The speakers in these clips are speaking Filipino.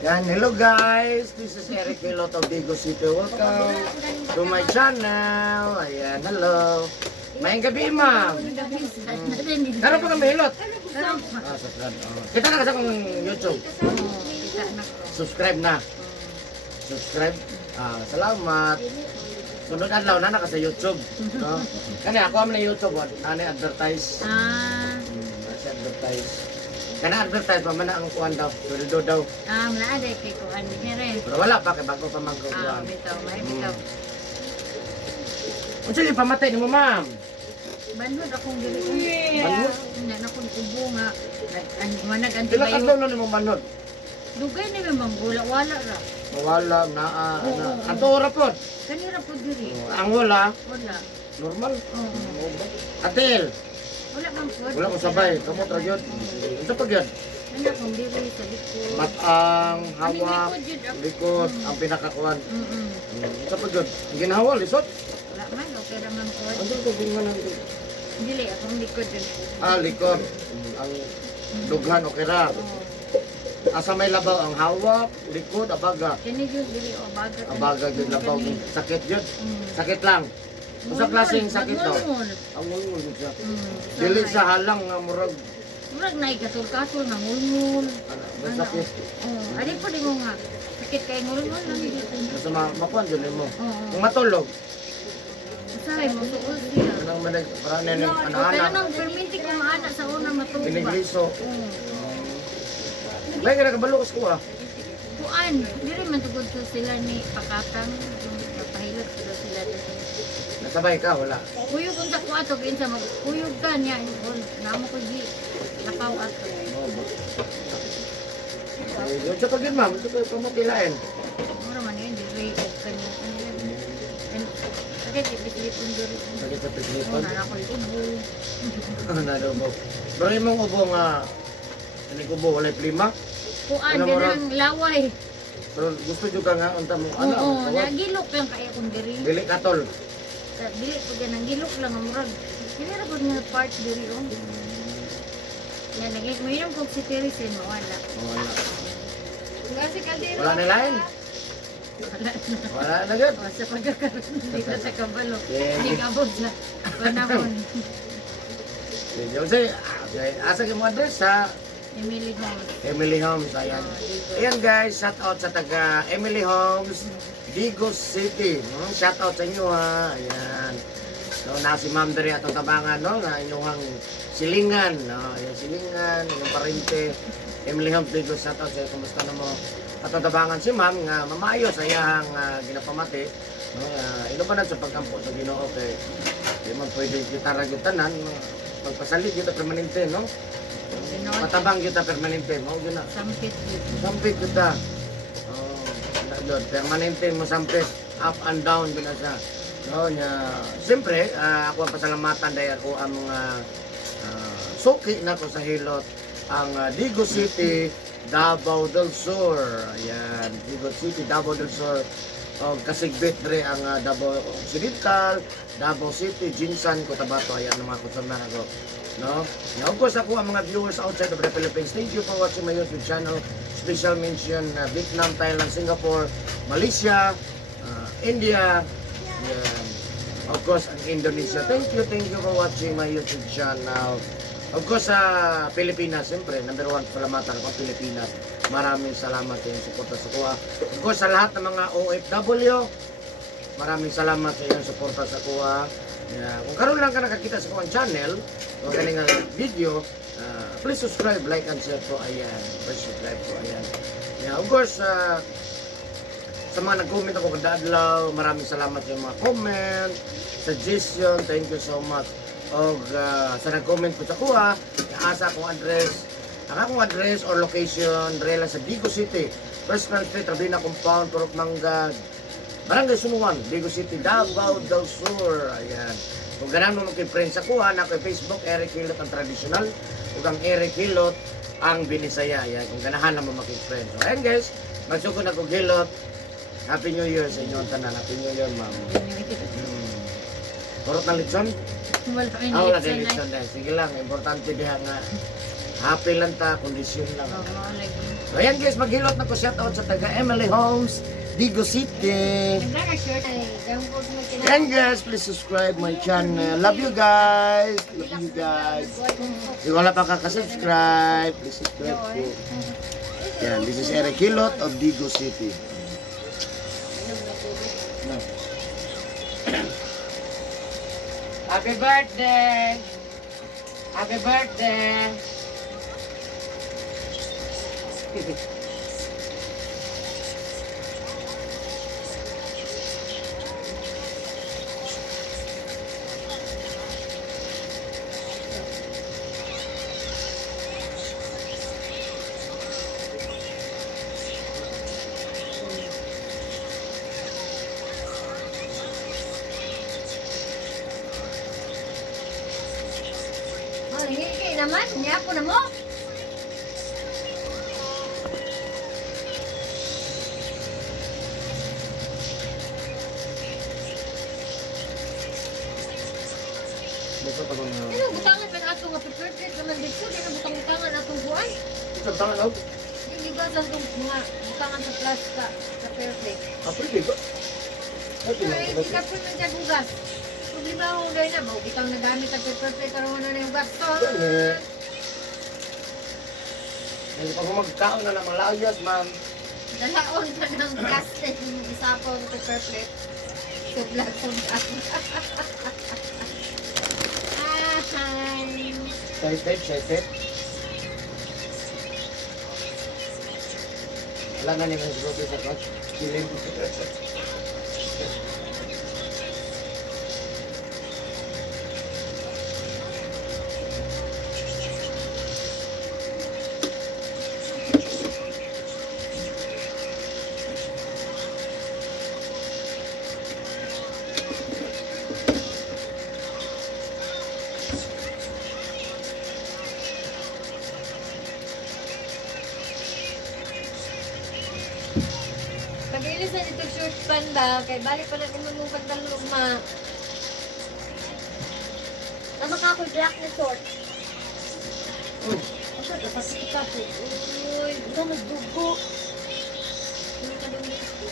Yan, hello guys! This is Eric Hilot of Vigo City. Welcome to my channel. Ayan, hello. Mayang gabi, ma'am. Kano pa kami hilot? Subscribe. Kita na kasi kong YouTube. Subscribe na. Subscribe. Salamat. Sunod adlaw na naka sa YouTube. No? Kani ako am na YouTube. Ano advertise? Nasa advertise. Kana advertise pa man ang kuan daw. Sweldo daw. Wala day kay kuan ni rin. Pero wala pa kay bago pa magkuan. Bitaw, may bitaw. Unsa yung pamatay nimo, ma'am? Banhod akong dili ko. Banhod? Nya na kun ubo nga. Manag Pila antibayo. kadlaw na nimo manhod? Dugay ni manggula wala ra. Wala na Oo. Ato ora pod. Kanira po diri. Ang wala Wala. normal. Oo. Atel, Wala man po. wala mo sabay, kamot ra gyud. Unsa pa gyud? Nana akong diri sa likod. Matang, hawak, Likod jud ako. likod, ang pinakakuan. Mm. Unsa pa gyud? Ginhawa lisod. Wala man okay ra man po. Ano to gingan Dili akong likod jud. likod. Ang dughan okay ra. Oo. Asa may labaw ang hawak, likod, abaga. Kini jud dili o bagat. Abaga gyud labaw. Sakit gyud. Mm. Sakit lang. Unsa klaseng sakit to? Ngulngul. Ang ngulngul gyud siya. Mm. Dili sa halang nga murag Murag na ikatul-katul na ngulngul. may sakit. Oh, ari pa di mo nga. Sakit kay ngulngul lang dito. Basta makuan dyan mo. Oo. Kung matulog, Usahay mo suot siya. anong manig, parang nanin, Kaya anak-anak, nang perminti ko maana sa una matulog ba. pinigliso. Oo. May ka nakabalukos ko ah. Kuan, diri man tugod ko sila ni Pakatang. Napahilot ko sila dito. Nasabay ka, wala. Kuyog unta ko ato kinsa mag kuyog ka niya. Namo ko di lakaw ato. Yun sa pagin ma'am, ito pa pamatilain. Mura man yun diri og kanyo kanyo. Sakit ipit-ipon diri. Sakit sa Oh, piglipon. nara ko ubo. Nalubo. Pero yung mong ubo nga, hindi ko ubo, walay prima. Kuan Ano, din murag? ang laway. Pero gusto nyo ka nga, unta mo, ano, Oo, tawag? nagilok lang kaya kung diri. Dili katol. Dili ko din ang gilok lang ang murag. Kaya ra pud nga part diri oh. Yan lagi mo yung kog si Teresa mo wala. Wala. Nga si Caldero. Wala na lain. Wala na. Wala na agad. O, sa pagkakaroon dito sa kabalo. Yeah. Hindi kabog na. Panahon. Yun say, asa yung mga address sa Emily Hall. Emily Homes, ayan. Ayan guys, shout out sa taga Emily Homes, Vigo City. Shout out sa inyo ha. Ayan. So, na si Ma'am Dari atong tabangan, no? Na inyong silingan, no? Ayan, silingan, inyong parente. Emily Homes, Vigo, shout out sa iyo. Kumusta na mo? Atong tabangan si Ma'am, nga mamayo sa iyang ginapamati. No? Ino pa na sa pagkampo sa Ginoo kay di man pwede kita ragyutanan. Pagpasalit kita permanente, no? Matabang kita permanente mo yun na. Sampit dito. Sampit kita. Oh, doon permanente mo sampit up and down yun na siya. No, nya siyempre ako ang pasalamatan dahil ako ang mga suki na ko sa hilot ang Vigo City, Davao del Sur. Ayan, Vigo City, Davao del Sur. O kasigbit dre ang Davao Occidental, Davao City, Jinsan, Cotabato. Ayan ang mga kutsama ako. No? Now, of course, ako ang mga viewers outside of the Philippines. Thank you for watching my YouTube channel. Special mention Vietnam, Thailand, Singapore, Malaysia, India, yan. Of course, ang Indonesia. Thank you for watching my YouTube channel. Of course, sa Pilipinas, siyempre, number one palamatan ako, Pilipinas. Maraming salamat sa inyong suporta sa kuha. Of course, sa lahat ng mga OFW, maraming salamat sa inyong suporta sa kuha. Yeah. Kung karoon lang ka nakakita sa kuha channel, o galing nga video, please subscribe, like, and share po. Ayan. Please subscribe po. Ayan. Yeah, of course, sa mga nag-comment ako kada adlaw, maraming salamat sa mga comment, suggestion, thank you so much. O sa nag-comment ko sa kuha, asa akong address or location, rela sa Vigo City, Personal Street, Rabina Compound, Purok Mangga, Barangay Sumuan, Vigo City, Davao del Sur. Ayan. Kung ganun mo mag-friend sa kuha, na kay Facebook, Eric Hilot ang traditional, ug ang Eric Hilot ang Binisaya. Ayan. Kung ganahan na mo mag-friend. So ayan guys, magsugod na kong Hilot. Happy New Year sa inyong tanan. Happy New Year, ma'am. Purot ng litson? Wala kami Wala nilitsan din na. litson dahil. Sige lang, importante diha nga. Happy lang ta, kondisyon lang. Oo, lagi. So ayan guys, maghilot na ko shoutout sa taga Emily Homes, Digo City. Nagdara shirt ay gambod mo Ayan guys, please subscribe my channel. Love you guys. Love you guys. Kung wala pa kakasubscribe, please subscribe po. Yan, this is Eric Hilot of Digo City. Happy birthday! Happy birthday! Oh, hindi naman, niya po na mo. Basta pa kung Ano, butangan pa na ato nga perfect naman dito. Kaya butang-butangan atong buwan. ito tangan out. Hindi ba sa itong mga butangan sa plastika sa perfect. Apa ini ba? Ay, hindi ka po nang jagugas. Problema ako dahil na, bitaw na gamit ang perfect karoon na yung gaston. Hindi pa kung magkaon na ng mga layas, ma'am. Dalaon ka ng plastic yung isapaw ng perfect. Sublag-sublag. Hi! Excited. Wala na naman siguro sa coach. Kilim. Pag-ilis na dito short pan ba, kay balik pa natin mong pantalong ma. Tama ka ako black na short. Asa, dapat ka po. Uy, ito nagdugo. Ano ka doon dito?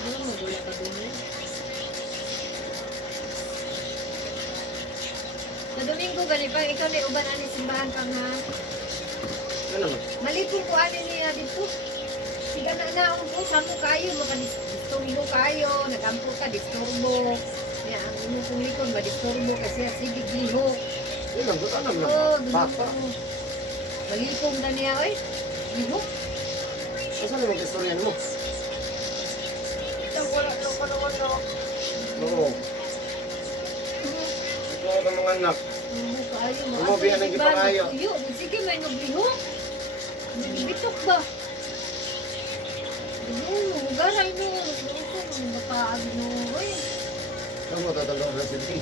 Ano magula ka doon? Sa Domingo, ganito pa, ikaw na uban ani simbahan ka nga. Ano naman? Malipong ko ano niya dito. Siga na naon po, samo kayo, makadisturbo kayo, nagampo ka, disturbo. Yan, ang inyong kong likon, madisturbo kasi sige, gliho. Yun lang, ano Oo, naman? ganun Bata. po. Malipong na niya, oy. Gliho. Saan naman kastoryan mo? Ito, wala na ko naman na. Oo. Ito ang mga anak. Ano kayo, Umubi ang naging pangayo. Sige, may nagliho. Nagibitok ba? Garay no. Napaag no. Oy. Saan mo tatalong sa sili?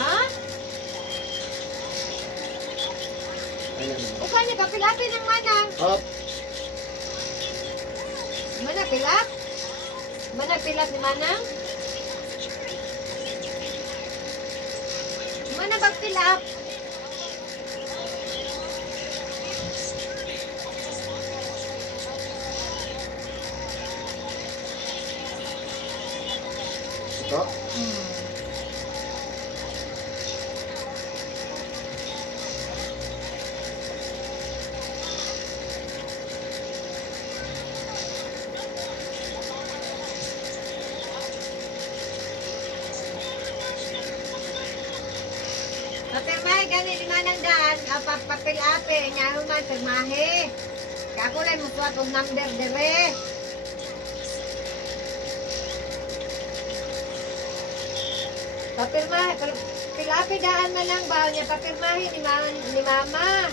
Ha? Ayun. O kanya, kapilapin ng manang. Hop. Mana pilap? Mana pilap ni manang? Mana ba pilap? Ito. Papirmahe gani di manang daan, papil-ape, nya human pirmahe. Kako lang mo suwat og number dire. Papirmahe, pil-ape daan man lang ba niya papirmahe ni mama.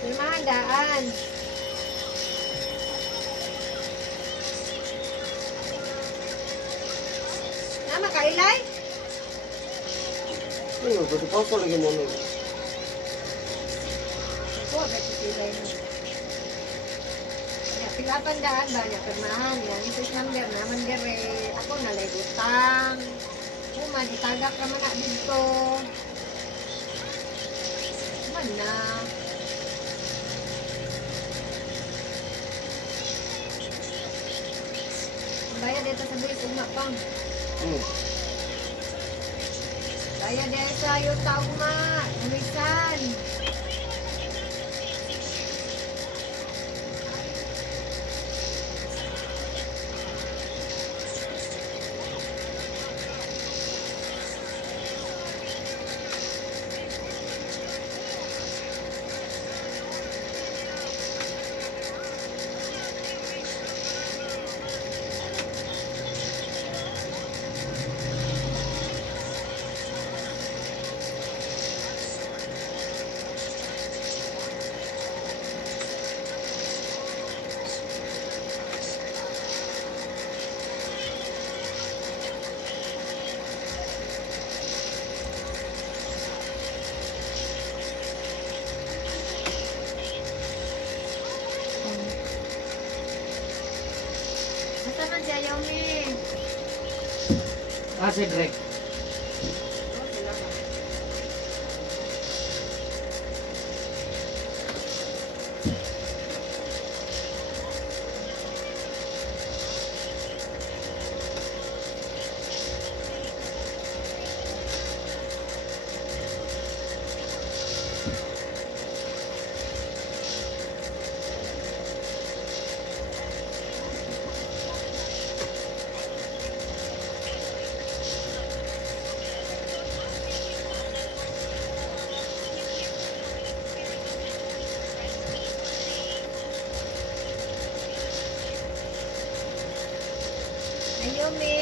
Pirmahan daan. Nama kailay? Ano, kasi pauso lagi mo nun. Ako, agad silay mo. Ya, pilapan daan ba niya pirmahan? Yan, isis number naman dire. Ako nalay utang. Kuman, itagak naman na dito. Man na. Bayad dito sa buwis, umapang. Bayad dito sa yuta, uma. Umisan. Basta man siya, Yomi. Si Drake. Oh, salamat. Ayumi.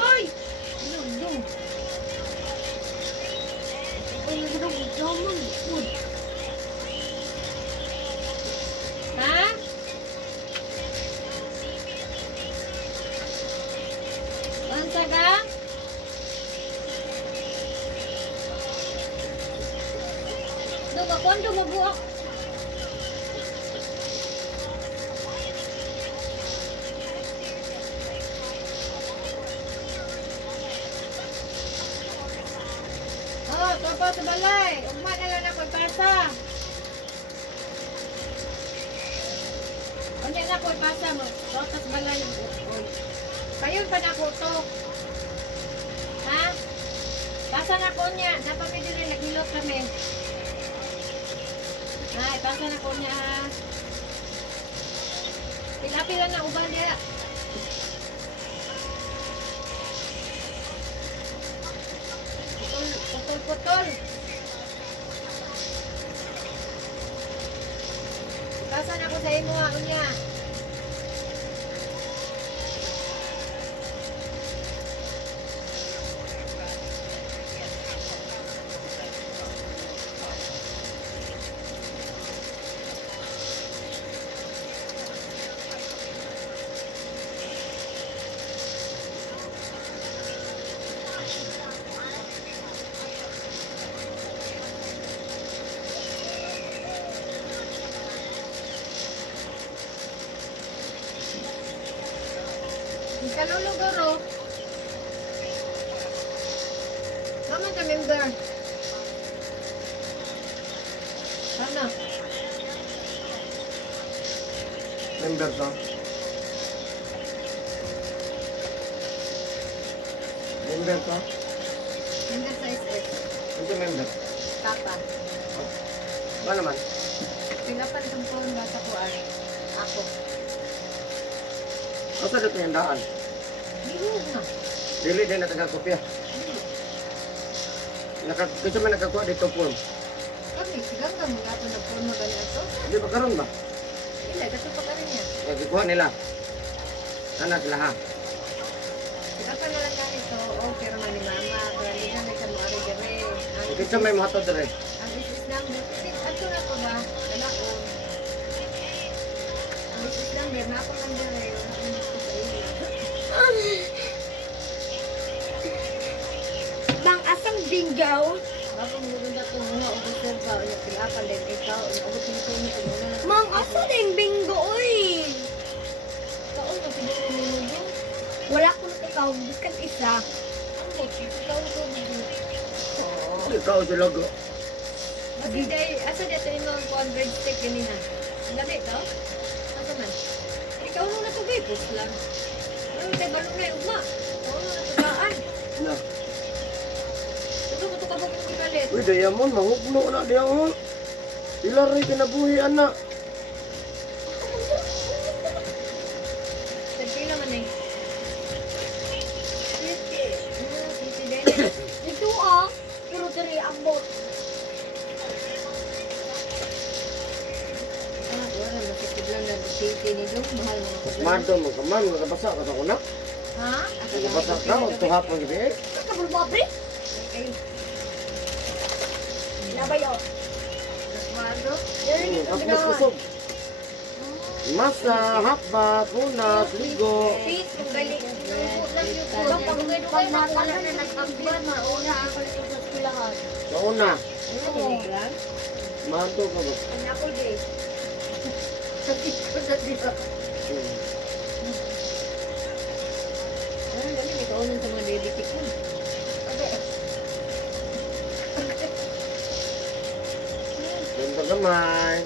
Ay! Ano? Ay, nagdog-dog. Ha? Bansa ka? Doon ako, doon mabuak. Oh, topo sa balay. Ugma na lang ako ipasa. Unya na ako ipasa mo. Topo sa balay. Kayon pa na ko to. Ha? Pasa na ko niya. Napamili rin naghilot kami. Ha, ipasa na ko niya ha. Pila-pila na uban niya. Putol-putol. Ipasa na ko sa imo ha. Unya. Ikalulugoro. Naman ka member. Sana. Member sa. Member ka? Member sa SS. Hindi member. Tapa. Ba naman? Pilapan itong phone ba sa kuan? Ako. Asa dito yung daan? Hindi na. Dili din na taga-kopya. Kasi man nakakuha dito po. Kami, sigang ka mga ito na phone mo ba niya ito? Hindi ba karon ba? Hindi, kasi pa ka rin yan. Nagkuha nila. Sana sila ha. Pilapan na lang ka ito. Oh, pero man ni mama. Kaya hindi na sa mga rin. Kasi may mga to dire. Ang business number. Ato na ko ba? Nalaon. Ang business number. Na ako lang dire. Ang gusto sa iyo. Bang asang bingaw? Ako maganda ko muna. Ubusir ka. Yung pilapan din ikaw. Ubusir ko nito muna. Mang asa ding bingo oy? Taon ka pinag-umunog. Wala ko na ikaw, biskan isa. Ang buti. Ikaw ko. Ikaw sila go. Kasi day, asa dito yung mga kuhan breadstick ganina. Lami ka? Asa man? Ikaw nung natubay, post lang. Ano tayo balong na yung ugma? Ikaw nung natugaan. Na. Ito mo ito ka bakit yung galit? Uy, Diamond, mahugno na Diamond. Ilar rin kinabuhi, anak. Tagpila man eh. Sisi Dennis. Ito ah, pero diri ambot. Ah, wala masakit lang na sisi ni Dong. Mahal mo na ko. Marto mo ka man, nakabasa ka sa kuna. Ha? Nakabasa ka, magtuhapon gabi eh. Kakabulbabri? Okay. Labayo. Nasmado? Diri Tapos ito kusog. Masa, hakba, punat, ligo. Fit, kung gali. Bang pag wala na nag-ambot, mauna ako ito sa skulahan. Mauna, Ano telegram? mahanto ka ba? Ano ako din? Sakit ko sa dito. Ah, dali, may kaunan sa mga diabetic mo. Ganda gamay.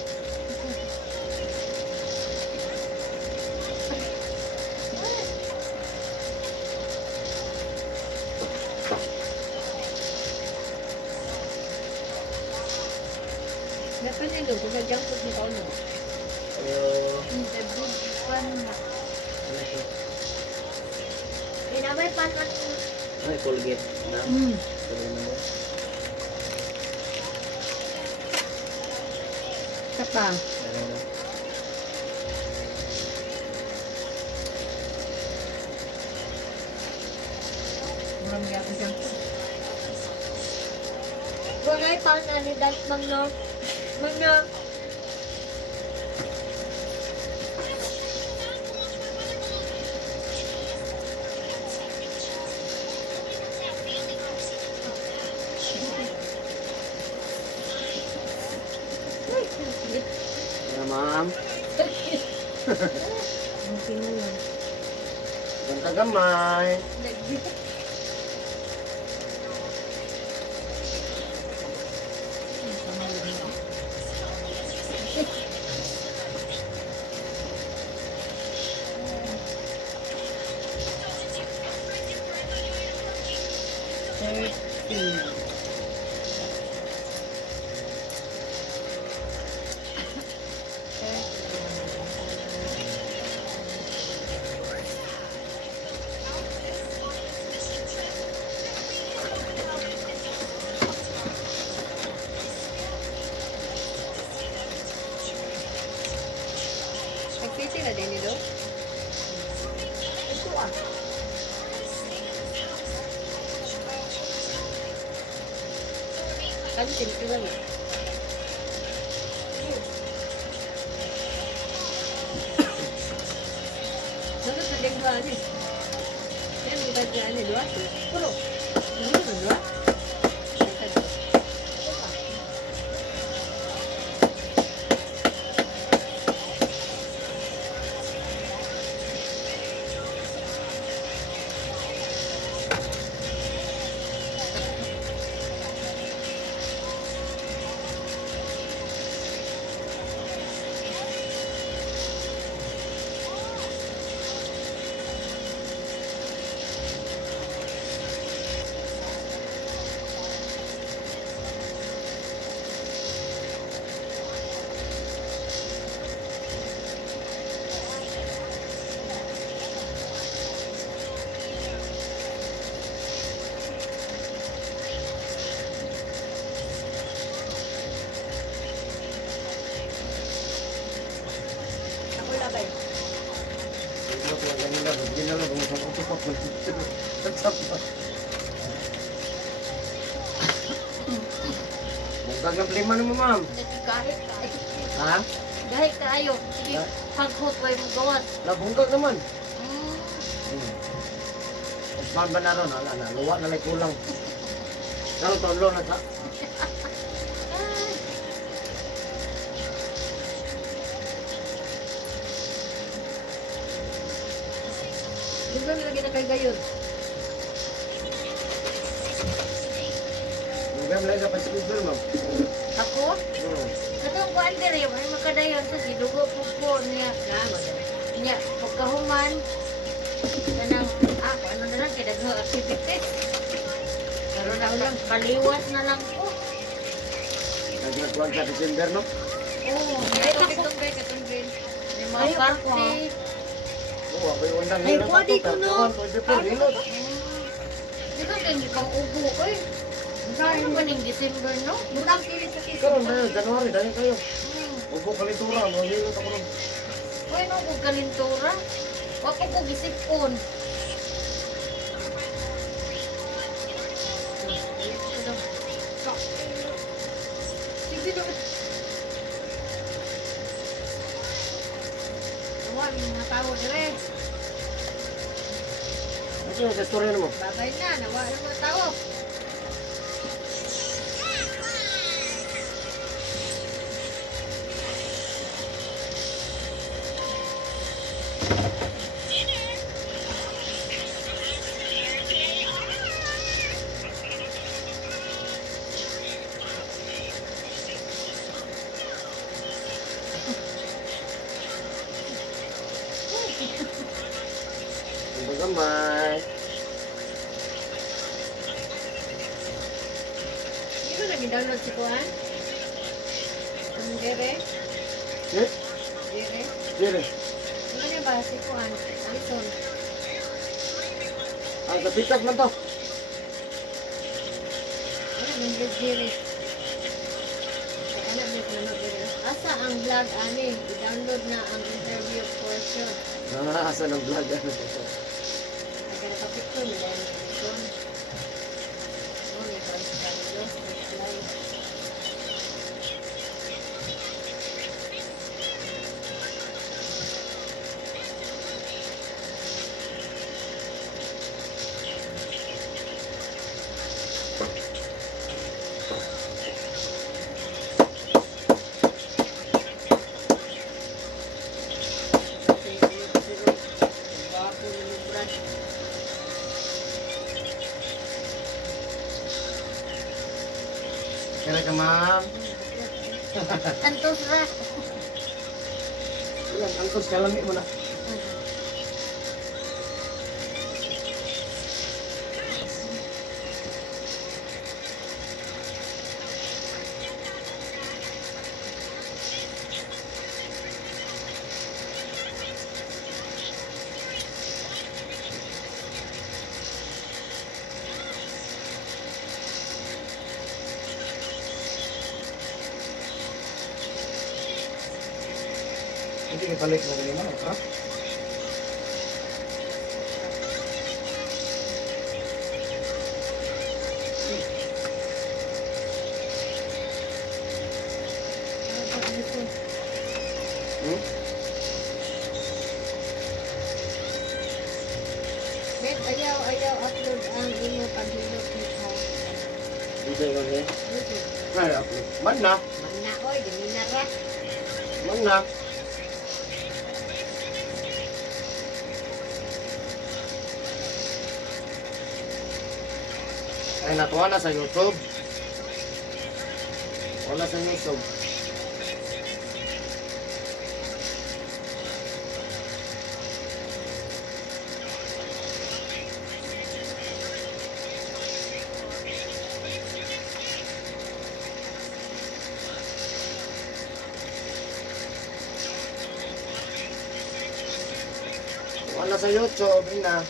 Dapat nyo doon, kung sa junk food mo kaunan. The good fun na. Inabay pan Ay, Colgate. Na. Tuloy na mo. Isa pa. Marami ako junk food. Walay pan ani dat mga Ya, ma'am. Okay na lang. Ganda gamay. Nag-city na din nilo? ito ah. Ano tinitiwan mo? Ano sa lingwa ni? Yan, di ba dyan ni Dua? Puro. Ano sa Dua? pa po. Mungkag ng plima mo, ma'am. Kahit kayo. Ha? Kahit kayo. Sige, Ha? paghot way mo gawas. Nabungkag naman. Hmm. Usman ba na ron? Ala na, luwa na lang kulang. Pero tolo na sa. Di ba nilagay na kay gayon? Hanggang lang sa pa-schedule, ma'am. Ako? Hmm. Katong kuan diri, may makadayon sa gidugo po niya. Kamo dyan. Niya, pagkahuman, kanang, ano na lang, kaya dagho activities. Pero na lang, baliwas na lang po. Naglakuan sa December, no? Oo, Ay, meron po. katong gay, katong gay. May mga party. Oo, ako yung undang Ay, nila kuha pa to. dito, no? Pwede po, hilot. Di ba ganyan pang ubo ko eh? Ano ba ng December, no? Murang kilit sa kiso. Karon na, January, dahil kayo. Hmm. Upo kalitura, mahilot ako nun. Uy, no, kung kalintura. Wapo ko gisipon. Sige na. Nawa, may mga tao dire. Ano yung sa story mo? Babay na, nawa ang mga tao. Ang gamay. Hindi mo nag-download si Kuan? Ang dire? Eh? Dire? Dire. Ano niya ba si Kuan? Alison. Ang kapitak man to. Ano yung dire? Kaya anak niya kung ano dire. Asa ang vlog ani? I-download na ang interview portion. Asa ng vlog ano to. Nagkakapit ko, nila yung Alison. Oh, may Carlos, may slide. Kaya ka ma'am. Antos ra. Ilan, angkos kalami mo na. Hindi ka palit mo ganyan ha? Hmm? Bet, ayaw upload ang imo paghilot ni Ka. Hindi ka ganyan. YouTube. Ay, upload. Man na. Mana oy, dili na ra. Man na. Ay, nakuha na sa YouTube. Wala sa YouTube. Wala sa YouTube, ina.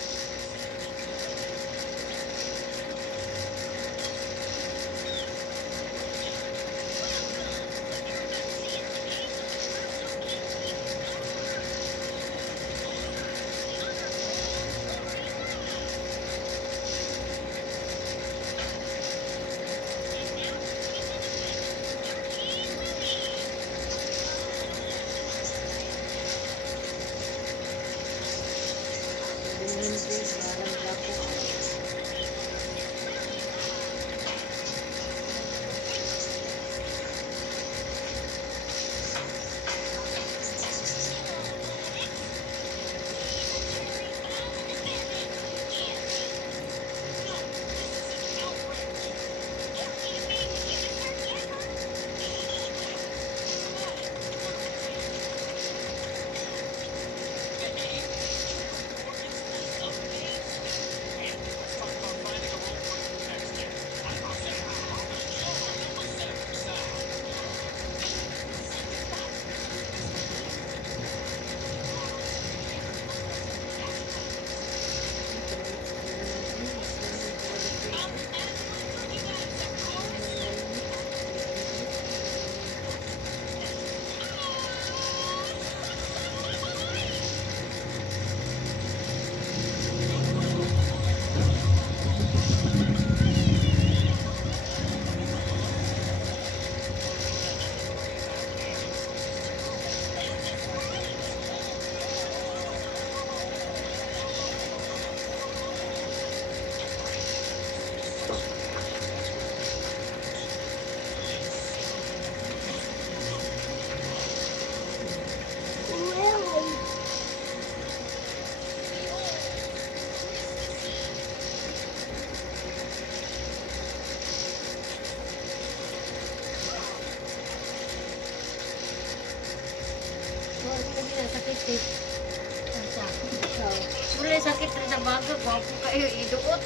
sakit. Asa. Ikaw. Mulai sakit rin sa baga, wapo kayo iduot.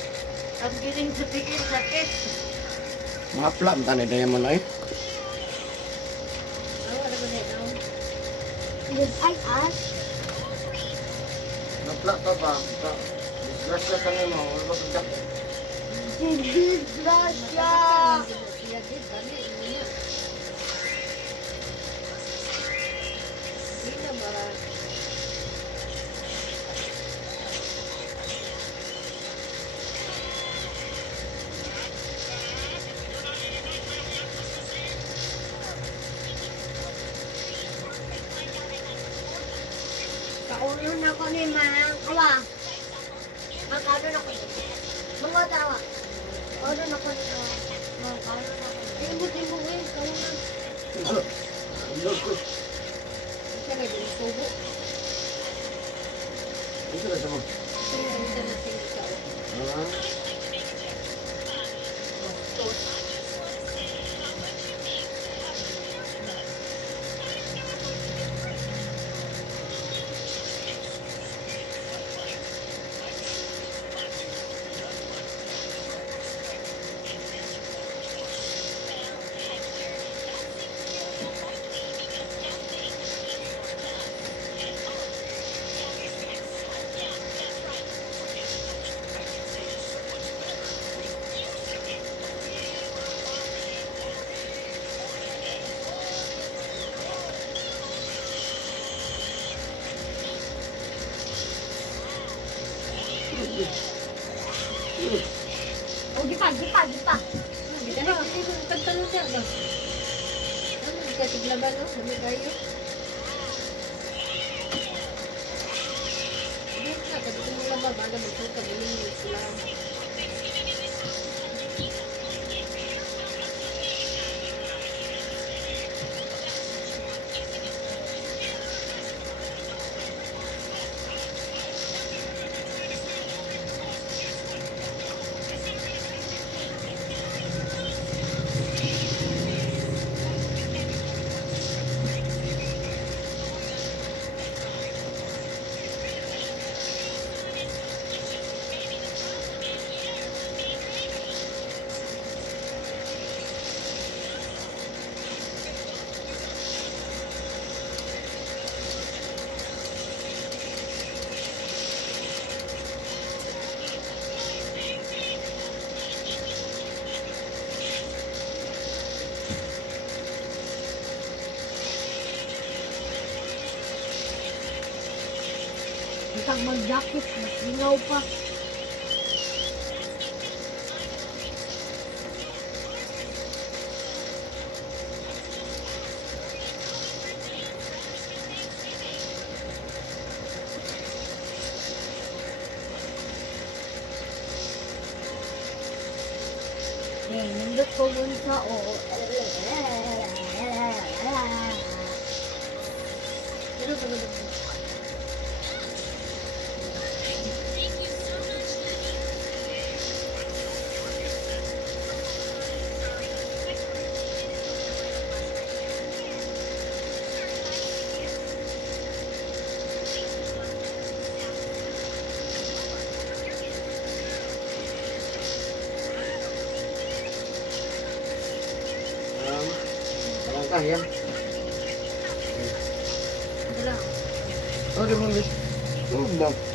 Ang giling sa tingin sakit. Mapla, tani na mo na eh. Awa naman eh, no? Did I ask? Mapla ka ba? Disgrasya ka na mo. Wala ka dakit. Did Russia? Siya din, kami, niya. Hindi na ba? Kauno na ko ni Mang. Awa. Magkano na ko ni? Mga tawa. Kauno na ko ni. Magkano na ko ni? Imbut-imbut eh. Kauno. Siya nga din, tubo. Ito na sa mo. Siya na sila sa Ah. Oh, di pa. Kita na, kasi kung pagtanong siya, no? Ano, hindi ka tiglaban, no? Sabi kayo. Hindi na, kasi kung mga labang, alam mo, ito, kabiling sila. Itang mag-jacket. Mas lingaw pa. Nindot ko dun sa Pero, Langkah ya. ito lang. Oh, di mo. Oh,